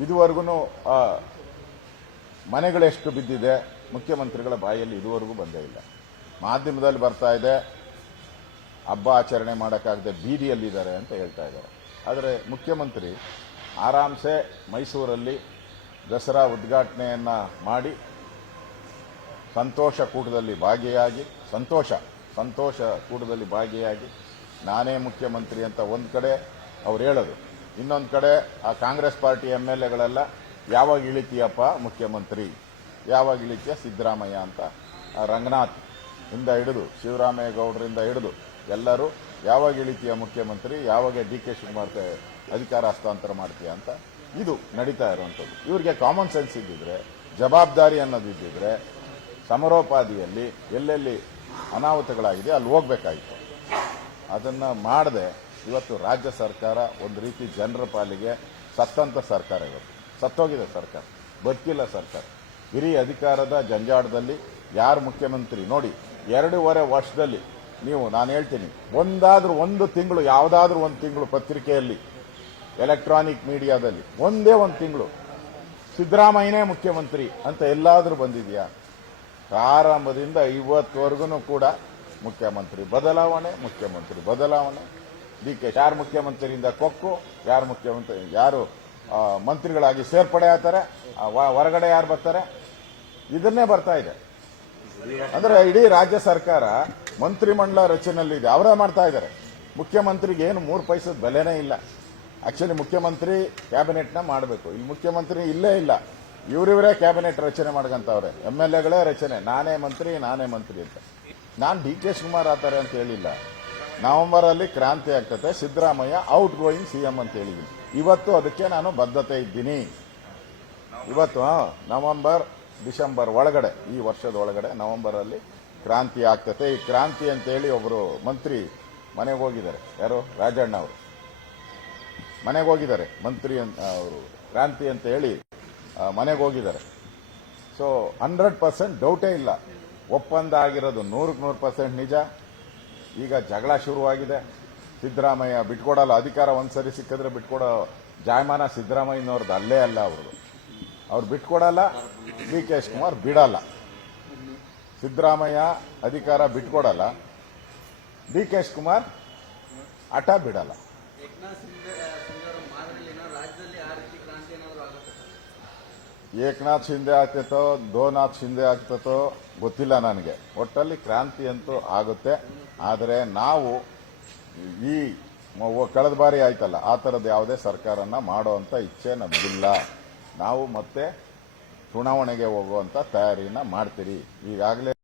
ಇದುವರೆಗೂ ಮನೆಗಳೆಷ್ಟು ಬಿದ್ದಿದೆ, ಮುಖ್ಯಮಂತ್ರಿಗಳ ಬಾಯಲ್ಲಿ ಇದುವರೆಗೂ ಬಂದೇ ಇಲ್ಲ. ಮಾಧ್ಯಮದಲ್ಲಿ ಬರ್ತಾ ಇದೆ, ಹಬ್ಬ ಆಚರಣೆ ಮಾಡೋಕ್ಕಾಗದೆ ಬೀದಿಯಲ್ಲಿದ್ದಾರೆ ಅಂತ ಹೇಳ್ತಾ ಇದ್ದಾರೆ. ಆದರೆ ಮುಖ್ಯಮಂತ್ರಿ ಆರಾಮ್ಸೆ ಮೈಸೂರಲ್ಲಿ ದಸರಾ ಉದ್ಘಾಟನೆಯನ್ನು ಮಾಡಿ ಸಂತೋಷ ಕೂಟದಲ್ಲಿ ಭಾಗಿಯಾಗಿ, ಸಂತೋಷ ಸಂತೋಷ ಕೂಟದಲ್ಲಿ ಭಾಗಿಯಾಗಿ ನಾನೇ ಮುಖ್ಯಮಂತ್ರಿ ಅಂತ ಒಂದು ಕಡೆ ಅವ್ರು ಹೇಳೋದು. ಇನ್ನೊಂದು ಕಡೆ ಆ ಕಾಂಗ್ರೆಸ್ ಪಾರ್ಟಿ ಎಂ ಎಲ್ ಎಗಳೆಲ್ಲ ಯಾವಾಗ ಇಳಿತೀಯಪ್ಪ ಮುಖ್ಯಮಂತ್ರಿ? ಯಾವಾಗ ಇಳಿತೀಯ ಸಿದ್ದರಾಮಯ್ಯ ಅಂತ? ರಂಗನಾಥ್ ಇಂದ ಹಿಡಿದು ಶಿವರಾಮಯ್ಯ ಗೌಡರಿಂದ ಹಿಡಿದು ಎಲ್ಲರೂ ಯಾವಾಗ ಇಳಿತೀಯ ಮುಖ್ಯಮಂತ್ರಿ? ಯಾವಾಗ ಡಿ ಕೆ ಶಿವಕುಮಾರ್ ಅಧಿಕಾರ ಹಸ್ತಾಂತರ ಮಾಡ್ತೀಯ ಅಂತ? ಇದು ನಡೀತಾ ಇರುವಂಥದ್ದು. ಇವರಿಗೆ ಕಾಮನ್ ಸೆನ್ಸ್ ಇದ್ದಿದ್ರೆ, ಜವಾಬ್ದಾರಿ ಅನ್ನೋದು ಇದ್ದಿದ್ರೆ ಸಮರೋಪಾದಿಯಲ್ಲಿ ಎಲ್ಲೆಲ್ಲಿ ಅನಾಹುತಗಳಾಗಿದೆ, ಅಲ್ಲಿ ಹೋಗ್ಬೇಕಾಗಿತ್ತು ಅದನ್ನು ಮಾಡದೆ ಇವತ್ತು ರಾಜ್ಯ ಸರ್ಕಾರ ಒಂದು ರೀತಿ ಜನರ ಪಾಲಿಗೆ ಸತ್ತಂತ ಸರ್ಕಾರ ಇವತ್ತು. ಸತ್ತೋಗಿದೆ ಸರ್ಕಾರ. ಬದುಕಿಲ್ಲ ಸರ್ಕಾರ. ಹಿರಿ ಅಧಿಕಾರದ ಜಂಜಾಟದಲ್ಲಿ ಯಾರು ಮುಖ್ಯಮಂತ್ರಿ? ನೋಡಿ, ಎರಡೂವರೆ ವರ್ಷದಲ್ಲಿ ನೀವು, ನಾನು ಹೇಳ್ತೀನಿ, ಒಂದಾದರೂ ಒಂದು ತಿಂಗಳು, ಯಾವುದಾದ್ರೂ ಒಂದು ತಿಂಗಳು ಪತ್ರಿಕೆಯಲ್ಲಿ ಎಲೆಕ್ಟ್ರಾನಿಕ್ ಮೀಡಿಯಾದಲ್ಲಿ ಒಂದೇ ಒಂದು ತಿಂಗಳು, ಸಿದ್ದರಾಮಯ್ಯನೇ ಮುಖ್ಯಮಂತ್ರಿ ಅಂತ ಎಲ್ಲಾದರೂ ಬಂದಿದೆಯಾ? ಪ್ರಾರಂಭದಿಂದ ಇವತ್ತುವರೆಗೂ ಕೂಡ ಮುಖ್ಯಮಂತ್ರಿ ಬದಲಾವಣೆ ಮುಖ್ಯಮಂತ್ರಿ ಬದಲಾವಣೆ. ಡಿ ಕೆ ಯಾರು ಮುಖ್ಯಮಂತ್ರಿಯಿಂದ ಕೊಕ್ಕು, ಯಾರು ಮುಖ್ಯಮಂತ್ರಿ, ಯಾರು ಮಂತ್ರಿಗಳಾಗಿ ಸೇರ್ಪಡೆ ಆಗ್ತಾರೆ ಹೊರಗಡೆ ಯಾರು ಬರ್ತಾರೆ? ಇದನ್ನೇ ಬರ್ತಾ ಇದೆ. ಅಂದ್ರೆ ಇಡೀ ರಾಜ್ಯ ಸರ್ಕಾರ ಮಂತ್ರಿಮಂಡಲ ರಚನೆಯಲ್ಲಿದೆ ಅವರೇ ಮಾಡ್ತಾ ಇದ್ದಾರೆ. ಮುಖ್ಯಮಂತ್ರಿಗೆ ಏನು ಮೂರು ಪೈಸದ ಬೆಲೆನೇ ಇಲ್ಲ. ಆಕ್ಚುಲಿ ಮುಖ್ಯಮಂತ್ರಿ ಕ್ಯಾಬಿನೆಟ್ನ ಮಾಡಬೇಕು. ಇಲ್ಲಿ ಮುಖ್ಯಮಂತ್ರಿ ಇಲ್ಲೇ ಇಲ್ಲ. ಇವರಿವರೇ ಕ್ಯಾಬಿನೆಟ್ ರಚನೆ ಮಾಡ್ಕಂತವ್ರೆ. ಎಂ ಎಲ್ ಎಗಳೇ ರಚನೆ. ನಾನೇ ಮಂತ್ರಿ ನಾನೇ ಮಂತ್ರಿ ಅಂತ. ನಾನು ಡಿ ಕೆ ಶಿವಕುಮಾರ್ ಆತಾರೆ ಅಂತ ಹೇಳಿಲ್ಲ. ನವೆಂಬರ್ ಅಲ್ಲಿ ಕ್ರಾಂತಿ ಆಗ್ತದೆ, ಸಿದ್ದರಾಮಯ್ಯ ಔಟ್ ಗೋಯಿಂಗ್ ಸಿಎಂ ಅಂತ ಹೇಳಿದ್ದೀನಿ. ಇವತ್ತು ಅದಕ್ಕೆ ನಾನು ಬದ್ಧತೆ ಇದ್ದೀನಿ. ಇವತ್ತು ನವೆಂಬರ್, ಡಿಸೆಂಬರ್ ಒಳಗಡೆ, ಈ ವರ್ಷದ ಒಳಗಡೆ ನವೆಂಬರ್ ಅಲ್ಲಿ ಕ್ರಾಂತಿ ಆಗ್ತದೆ. ಈ ಕ್ರಾಂತಿ ಅಂತೇಳಿ ಒಬ್ಬರು ಮಂತ್ರಿ ಮನೆಗೆ ಹೋಗಿದ್ದಾರೆ. ಯಾರು? ರಾಜಣ್ಣ ಅವರು. ಮನೆಗೆ ಹೋಗಿದ್ದಾರೆ. ಮಂತ್ರಿ ಅಂತ ಅವರು. ಕ್ರಾಂತಿ ಅಂತ ಹೇಳಿ ಮನೆಗೆ ಹೋಗಿದ್ದಾರೆ. ಸೊ ಹಂಡ್ರೆಡ್ ಪರ್ಸೆಂಟ್ ಡೌಟೇ ಇಲ್ಲ. ಒಪ್ಪಂದ ಆಗಿರೋದು ನೂರಕ್ಕೆ ನೂರು ಪರ್ಸೆಂಟ್ ನಿಜ. ಈಗ ಜಗಳ ಶುರುವಾಗಿದೆ. ಸಿದ್ದರಾಮಯ್ಯ ಬಿಟ್ಕೊಡಲ್ಲ. ಅಧಿಕಾರ ಒಂದ್ಸರಿ ಸಿಕ್ಕಿದ್ರೆ ಬಿಟ್ಕೊಡೋ ಜಾಯಮಾನ ಸಿದ್ದರಾಮಯ್ಯನವ್ರದ್ದು ಅಲ್ಲೇ ಅಲ್ಲ ಅವ್ರದ್ದು ಅವ್ರು ಬಿಟ್ಕೊಡಲ್ಲ, ಡಿ ಕೆ ಕುಮಾರ್ ಬಿಡಲ್ಲ. ಸಿದ್ದರಾಮಯ್ಯ ಅಧಿಕಾರ ಬಿಟ್ಕೊಡಲ್ಲ, ಡಿ ಕೆ ಕುಮಾರ್ ಹಠ ಬಿಡಲ್ಲ. ಏಕನಾಥ್ ಶಿಂದೆ ಆಗ್ತೈತೋ ದೋನಾಥ್ ಶಿಂದೆ ಆಗ್ತೈತೋ ಗೊತ್ತಿಲ್ಲ ನನಗೆ. ಒಟ್ಟಲ್ಲಿ ಕ್ರಾಂತಿ ಅಂತೂ ಆಗುತ್ತೆ. ಆದರೆ ನಾವು ಈ ಕಳೆದ ಬಾರಿ ಆಯ್ತಲ್ಲ, ಆ ಥರದ್ದು ಯಾವುದೇ ಸರ್ಕಾರನ ಅಂತ ಇಚ್ಛೆ ನಮಗಿಲ್ಲ. ನಾವು ಮತ್ತೆ ಚುನಾವಣೆಗೆ ಹೋಗುವಂತ ತಯಾರಿನ ಮಾಡ್ತೀರಿ. ಈಗಾಗಲೇ